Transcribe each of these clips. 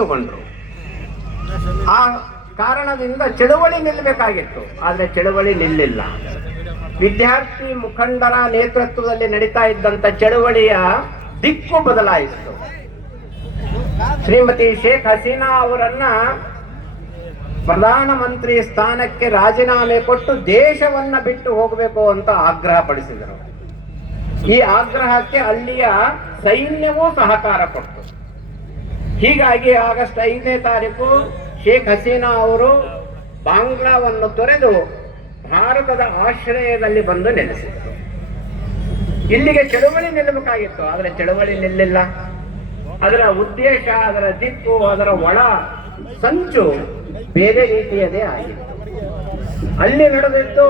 ತಗೊಂಡ್ರು. ಆ ಕಾರಣದಿಂದ ಚಳುವಳಿ ನಿಲ್ಲಬೇಕಾಗಿತ್ತು, ಆದರೆ ಚಳುವಳಿ ನಿಲ್ಲಿಲ್ಲ. ವಿದ್ಯಾರ್ಥಿ ಮುಖಂಡರ ನೇತೃತ್ವದಲ್ಲಿ ನಡೀತಾ ಇದ್ದಂತ ಚಳುವಳಿಯ ದಿಕ್ಕು ಬದಲಾಯಿಸಿತು. ಶ್ರೀಮತಿ ಶೇಖ್ ಹಸೀನಾ ಅವರನ್ನ ಪ್ರಧಾನಮಂತ್ರಿ ಸ್ಥಾನಕ್ಕೆ ರಾಜೀನಾಮೆ ಕೊಟ್ಟು ದೇಶವನ್ನ ಬಿಟ್ಟು ಹೋಗಬೇಕು ಅಂತ ಆಗ್ರಹ ಪಡಿಸಿದರು. ಈ ಆಗ್ರಹಕ್ಕೆ ಅಲ್ಲಿಯ ಸೈನ್ಯವೂ ಸಹಕಾರ ಕೊಟ್ಟು, ಹೀಗಾಗಿ ಆಗಸ್ಟ್ 5ನೇ ತಾರೀಕು ಶೇಖ್ ಹಸೀನಾ ಅವರು ಬಾಂಗ್ಲಾವನ್ನು ತೊರೆದು ಭಾರತದ ಆಶ್ರಯದಲ್ಲಿ ಬಂದು ನೆಲೆಸಿದರು. ಇಲ್ಲಿಗೆ ಚಳುವಳಿ ನಿಲ್ಲಬೇಕಾಗಿತ್ತು, ಆದರೆ ಚಳುವಳಿ ನಿಲ್ಲಿಲ್ಲ. ಅದರ ಉದ್ದೇಶ, ಅದರ ದಿಕ್ಕು, ಅದರ ಒಳ ಸಂಚು ಬೇರೆ ರೀತಿಯದೇ ಆಗಿತ್ತು. ಅಲ್ಲಿ ನಡೆದಿದ್ದು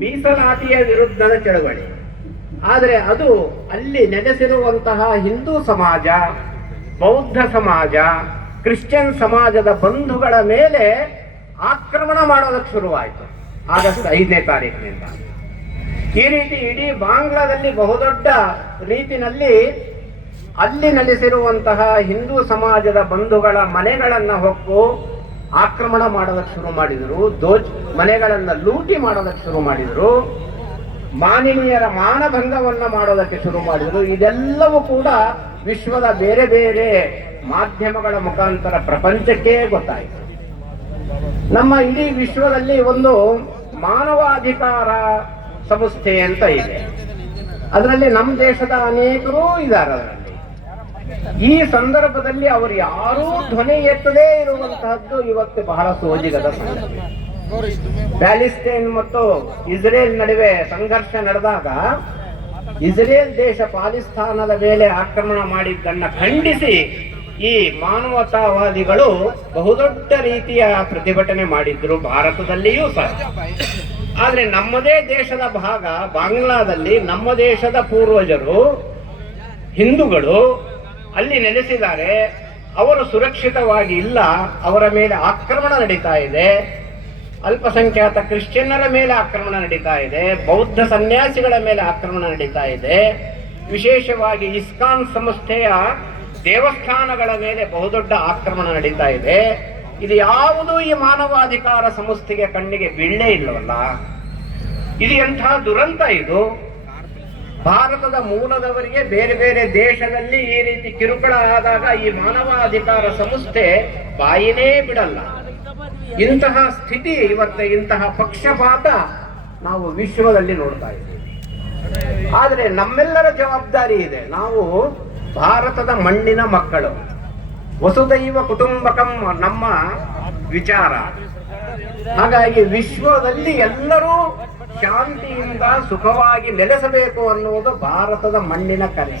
ಮೀಸಲಾತಿಯ ವಿರುದ್ಧದ ಚಳವಳಿ, ಆದರೆ ಅದು ಅಲ್ಲಿ ನೆಲೆಸಿರುವಂತಹ ಹಿಂದೂ ಸಮಾಜ, ಬೌದ್ಧ ಸಮಾಜ, ಕ್ರಿಶ್ಚಿಯನ್ ಸಮಾಜದ ಬಂಧುಗಳ ಮೇಲೆ ಆಕ್ರಮಣ ಮಾಡೋದಕ್ಕೆ ಶುರುವಾಯಿತು ಆಗಸ್ಟ್ 5ನೇ ತಾರೀಕಿನಿಂದ. ಈ ರೀತಿ ಇಡೀ ಬಾಂಗ್ಲಾದಲ್ಲಿ ಬಹುದೊಡ್ಡ ರೀತಿಯಲ್ಲಿ ಅಲ್ಲಿ ನೆಲೆಸಿರುವಂತಹ ಹಿಂದೂ ಸಮಾಜದ ಬಂಧುಗಳ ಮನೆಗಳನ್ನ ಹೊಕ್ಕು ಆಕ್ರಮಣ ಮಾಡೋದಕ್ಕೆ ಶುರು ಮಾಡಿದರು. ಮನೆಗಳನ್ನ ಲೂಟಿ ಮಾಡೋದಕ್ಕೆ ಶುರು ಮಾಡಿದರು. ಮಾನವೀಯರ ಮಾನಭಂಗವನ್ನ ಮಾಡೋದಕ್ಕೆ ಶುರು ಮಾಡಿದರು. ಇದೆಲ್ಲವೂ ಕೂಡ ವಿಶ್ವದ ಬೇರೆ ಬೇರೆ ಮಾಧ್ಯಮಗಳ ಮುಖಾಂತರ ಪ್ರಪಂಚಕ್ಕೆ ಗೊತ್ತಾಯಿತು. ನಮ್ಮ ಇಡೀ ವಿಶ್ವದಲ್ಲಿ ಒಂದು ಮಾನವಾಧಿಕಾರ ಸಂಸ್ಥೆ ಅಂತ ಇದೆ, ಅದರಲ್ಲಿ ನಮ್ಮ ದೇಶದ ಅನೇಕರು ಇದ್ದಾರೆ. ಅದರಲ್ಲಿ ಈ ಸಂದರ್ಭದಲ್ಲಿ ಅವರು ಯಾರೂ ಧ್ವನಿ ಎತ್ತದೇ ಇರುವಂತಹದ್ದು ಇವತ್ತು ಬಹಳ ಸೋಜಿಗದ ಸಂಗತಿ. ಪ್ಯಾಲೆಸ್ತೈನ್ ಮತ್ತು ಇಸ್ರೇಲ್ ನಡುವೆ ಸಂಘರ್ಷ ನಡೆದಾಗ ಇಸ್ರೇಲ್ ದೇಶ ಪಾಕಿಸ್ತಾನದ ಮೇಲೆ ಆಕ್ರಮಣ ಮಾಡಿದ್ದನ್ನ ಖಂಡಿಸಿ ಈ ಮಾನವತಾವಾದಿಗಳು ಬಹುದೊಡ್ಡ ರೀತಿಯ ಪ್ರತಿಭಟನೆ ಮಾಡಿದ್ರು, ಭಾರತದಲ್ಲಿಯೂ ಸಹ. ಆದ್ರೆ ನಮ್ಮದೇ ದೇಶದ ಭಾಗ ಬಾಂಗ್ಲಾದಲ್ಲಿ ನಮ್ಮ ದೇಶದ ಪೂರ್ವಜರು ಹಿಂದೂಗಳು ಅಲ್ಲಿ ನೆಲೆಸಿದ್ದಾರೆ, ಅವರು ಸುರಕ್ಷಿತವಾಗಿ ಇಲ್ಲ, ಅವರ ಮೇಲೆ ಆಕ್ರಮಣ ನಡೀತಾ ಇದೆ. ಅಲ್ಪಸಂಖ್ಯಾತ ಕ್ರಿಶ್ಚಿಯನ್ನರ ಮೇಲೆ ಆಕ್ರಮಣ ನಡೀತಾ ಇದೆ, ಬೌದ್ಧ ಸನ್ಯಾಸಿಗಳ ಮೇಲೆ ಆಕ್ರಮಣ ನಡೀತಾ ಇದೆ. ವಿಶೇಷವಾಗಿ ಇಸ್ಕಾನ್ ಸಂಸ್ಥೆಯ ದೇವಸ್ಥಾನಗಳ ಮೇಲೆ ಬಹುದೊಡ್ಡ ಆಕ್ರಮಣ ನಡೀತಾ ಇದೆ. ಇದು ಯಾವುದೂ ಈ ಮಾನವಾಧಿಕಾರ ಸಂಸ್ಥೆಗೆ ಕಣ್ಣಿಗೆ ಬೀಳಲೇ ಇಲ್ಲವಲ್ಲ. ಇದು ಎಂಥ ದುರಂತ ಇದು. ಭಾರತದ ಮೂಲದವರಿಗೆ ಬೇರೆ ಬೇರೆ ದೇಶದಲ್ಲಿ ಈ ರೀತಿ ಕಿರುಕುಳ ಆದಾಗ ಈ ಮಾನವಾಧಿಕಾರ ಸಂಸ್ಥೆ ಬಾಯಿನೇ ಬಿಡಲ್ಲ. ಇಂತಹ ಸ್ಥಿತಿ ಇವತ್ತು, ಇಂತಹ ಪಕ್ಷಪಾತ ನಾವು ವಿಶ್ವದಲ್ಲಿ ನೋಡ್ತಾ ಇದ್ದೀವಿ. ಆದರೆ ನಮ್ಮೆಲ್ಲರ ಜವಾಬ್ದಾರಿ ಇದೆ. ನಾವು ಭಾರತದ ಮಣ್ಣಿನ ಮಕ್ಕಳು, ವಸುದೈವ ಕುಟುಂಬಕಂ ನಮ್ಮ ವಿಚಾರ. ಹಾಗಾಗಿ ವಿಶ್ವದಲ್ಲಿ ಎಲ್ಲರೂ ಶಾಂತಿಯಿಂದ ಸುಖವಾಗಿ ನೆಲೆಸಬೇಕು ಅನ್ನುವುದು ಭಾರತದ ಮಣ್ಣಿನ ಕಲೆ.